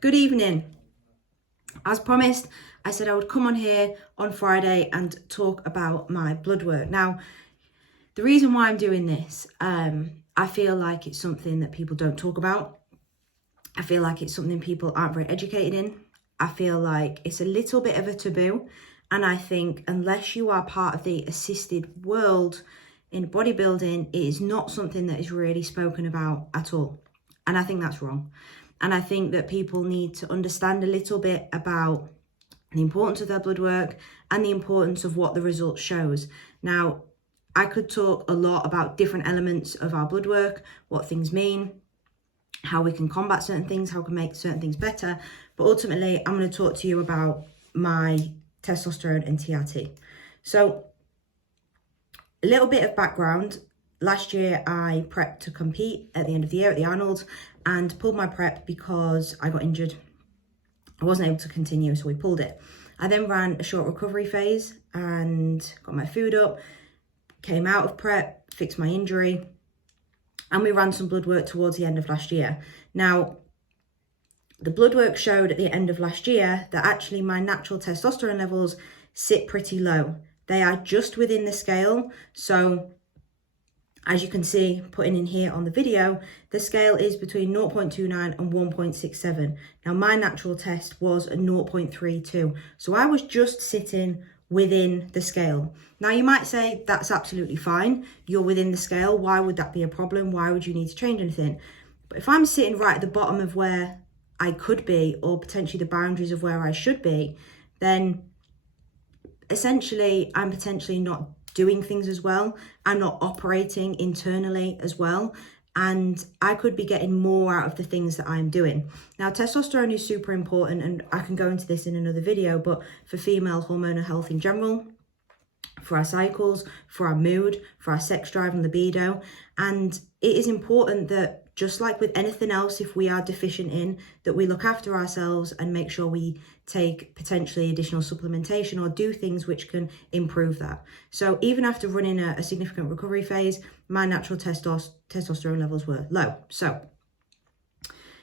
Good evening. As promised, I said I would come on here on Friday and talk about my blood work. Now, the reason why I'm doing this, I feel like it's something that people don't talk about. I feel like it's something people aren't very educated in. I feel like it's a little bit of a taboo. And I think unless you are part of the assisted world in bodybuilding, it is not something that is really spoken about at all. And I think that's wrong. And I think that people need to understand a little bit about the importance of their blood work and the importance of what the result shows. Now, I could talk a lot about different elements of our blood work, what things mean, how we can combat certain things, how we can make certain things better. But ultimately, I'm going to talk to you about my testosterone and TRT. So, a little bit of background. Last year, I prepped to compete at the end of the year at the Arnold and pulled my prep because I got injured. I wasn't able to continue, so we pulled it. I then ran a short recovery phase and got my food up, came out of prep, fixed my injury, and we ran some blood work towards the end of last year. Now, the blood work showed at the end of last year that actually my natural testosterone levels sit pretty low. They are just within the scale. So as you can see, putting in here on the video, the scale is between 0.29 and 1.67. Now, my natural test was a 0.32. So I was just sitting within the scale. Now, you might say that's absolutely fine. You're within the scale. Why would that be a problem? Why would you need to change anything? But if I'm sitting right at the bottom of where I could be, or potentially the boundaries of where I should be, then essentially I'm potentially not doing things as well. I'm not operating internally as well. And I could be getting more out of the things that I'm doing. Now, testosterone is super important, and I can go into this in another video, but for female hormonal health in general, for our cycles, for our mood, for our sex drive and libido. And it is important that, just like with anything else, if we are deficient in, that we look after ourselves and make sure we take potentially additional supplementation or do things which can improve that. So even after running a significant recovery phase, my natural testosterone levels were low. So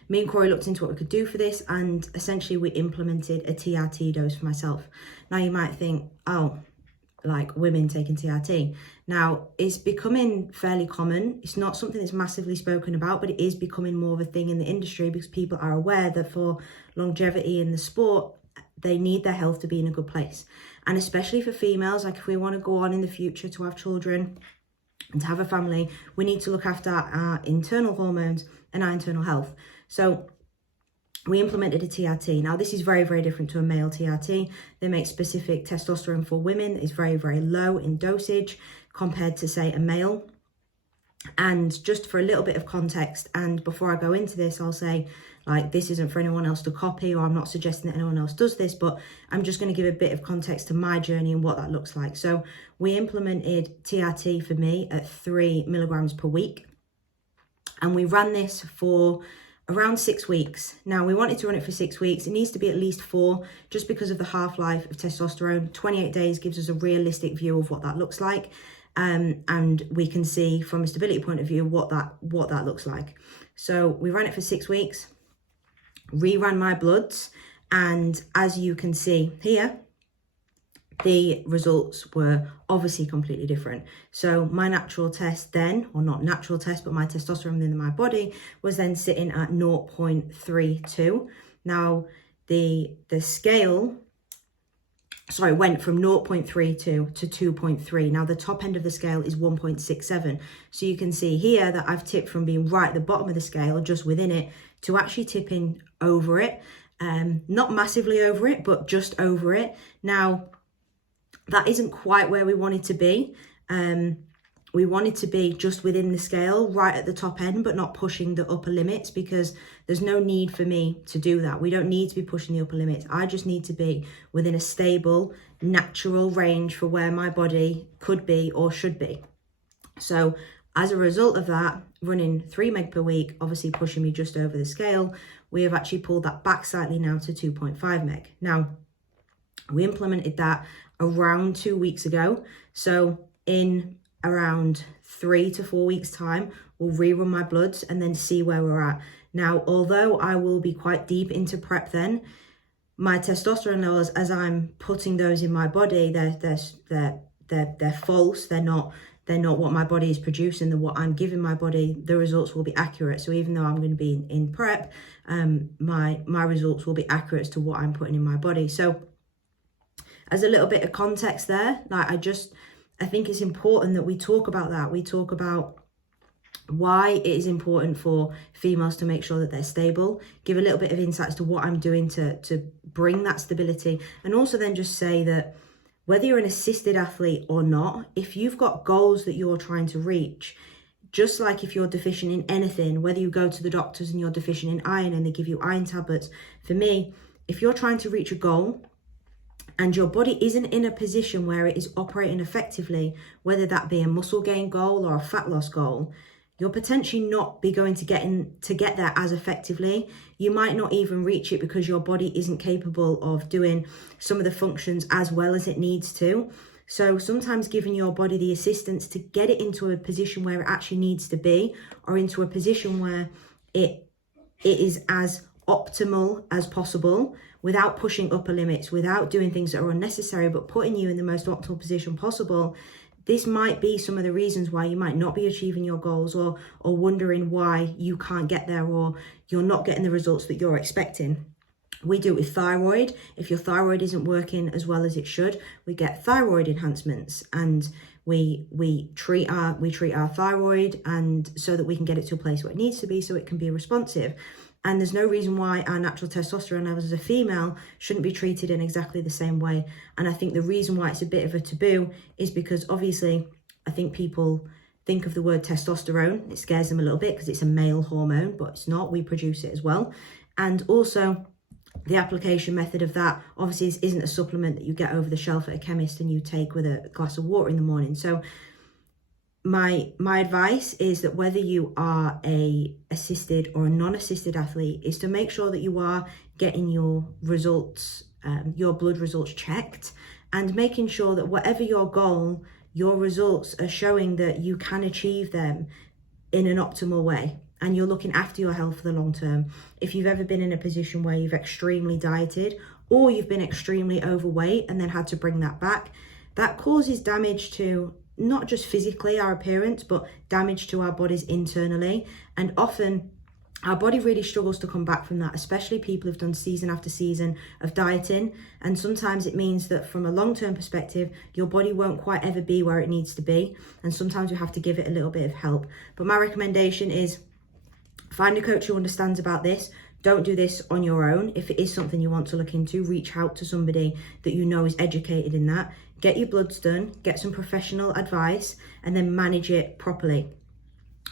me and Corey looked into what we could do for this, and essentially we implemented a TRT dose for myself. Now you might think, oh, like women taking TRT. Now, it's becoming fairly common. It's not something that's massively spoken about, but it is becoming more of a thing in the industry because people are aware that for longevity in the sport, they need their health to be in a good place. And especially for females, like if we want to go on in the future to have children and to have a family, we need to look after our internal hormones and our internal health. So we implemented a TRT. Now, this is very, very different to a male TRT. They make specific testosterone for women. It's very, very low in dosage compared to, say, a male. And just for a little bit of context, and before I go into this, I'll say, like, this isn't for anyone else to copy, or I'm not suggesting that anyone else does this, but I'm just going to give a bit of context to my journey and what that looks like. So we implemented TRT for me at 3 milligrams per week. And we ran this for around 6 weeks. Now, we wanted to run it for 6 weeks. It needs to be at least 4, just because of the half-life of testosterone. 28 days gives us a realistic view of what that looks like. And we can see from a stability point of view what that looks like. So we ran it for 6 weeks, reran my bloods, and as you can see here, the results were obviously completely different. So my natural test then, or not natural test, but my testosterone within my body was then sitting at 0.32. Now the scale, went from 0.32 to 2.3. Now the top end of the scale is 1.67. So you can see here that I've tipped from being right at the bottom of the scale, just within it, to actually tipping over it. Not massively over it, but just over it. Now, that isn't quite where we wanted to be. We wanted to be just within the scale, right at the top end, but not pushing the upper limits, because there's no need for me to do that. We don't need to be pushing the upper limits. I just need to be within a stable, natural range for where my body could be or should be. So as a result of that, running 3 meg per week, obviously pushing me just over the scale, we have actually pulled that back slightly now to 2.5 meg. Now, we implemented that around 2 weeks ago. So in around 3 to 4 weeks time, we'll rerun my bloods and then see where we're at. Now, although I will be quite deep into prep then, my testosterone levels, as I'm putting those in my body, they're false. They're not what my body is producing. They're what I'm giving my body. The results will be accurate. So even though I'm going to be in prep, my results will be accurate to what I'm putting in my body. So as a little bit of context there, like I think it's important that we talk about that. We talk about why it is important for females to make sure that they're stable, give a little bit of insight as to what I'm doing to bring that stability, and also then just say that whether you're an assisted athlete or not, if you've got goals that you're trying to reach, just like if you're deficient in anything, whether you go to the doctors and you're deficient in iron and they give you iron tablets, for me, if you're trying to reach a goal and your body isn't in a position where it is operating effectively, whether that be a muscle gain goal or a fat loss goal, you'll potentially not be going to get there as effectively. You might not even reach it because your body isn't capable of doing some of the functions as well as it needs to. So sometimes giving your body the assistance to get it into a position where it actually needs to be, or into a position where it is as optimal as possible, without pushing upper limits, without doing things that are unnecessary, but putting you in the most optimal position possible. This might be some of the reasons why you might not be achieving your goals, or wondering why you can't get there, or you're not getting the results that you're expecting. We do it with thyroid. If your thyroid isn't working as well as it should, we get thyroid enhancements, and we treat our thyroid, and so that we can get it to a place where it needs to be, so it can be responsive. And there's no reason why our natural testosterone levels as a female shouldn't be treated in exactly the same way. And I think the reason why it's a bit of a taboo is because obviously I think people think of the word testosterone. It scares them a little bit because it's a male hormone, but it's not. We produce it as well. And also the application method of that obviously isn't a supplement that you get over the shelf at a chemist and you take with a glass of water in the morning. So my advice is that whether you are a assisted or a non-assisted athlete, is to make sure that you are getting your results, your blood results checked, and making sure that whatever your goal, your results are showing that you can achieve them in an optimal way, and you're looking after your health for the long term. If you've ever been in a position where you've extremely dieted, or you've been extremely overweight and then had to bring that back, that causes damage to not just physically our appearance, but damage to our bodies internally. And often our body really struggles to come back from that, especially people who've done season after season of dieting. And sometimes it means that from a long-term perspective, your body won't quite ever be where it needs to be. And sometimes we have to give it a little bit of help. But my recommendation is find a coach who understands about this. Don't do this on your own. If it is something you want to look into, reach out to somebody that you know is educated in that. Get your bloods done, get some professional advice, and then manage it properly.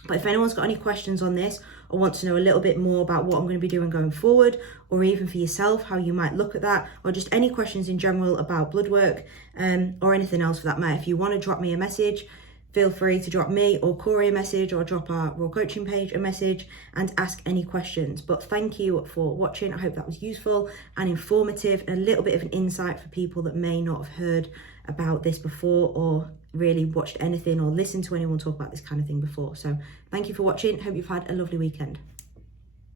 But if anyone's got any questions on this, or wants to know a little bit more about what I'm going to be doing going forward, or even for yourself, how you might look at that, or just any questions in general about blood work, or anything else for that matter, if you want to drop me a message, feel free to drop me or Corey a message, or drop our Raw Coaching page a message and ask any questions. But thank you for watching. I hope that was useful and informative, and a little bit of an insight for people that may not have heard about this before, or really watched anything or listened to anyone talk about this kind of thing before. So thank you for watching. Hope you've had a lovely weekend.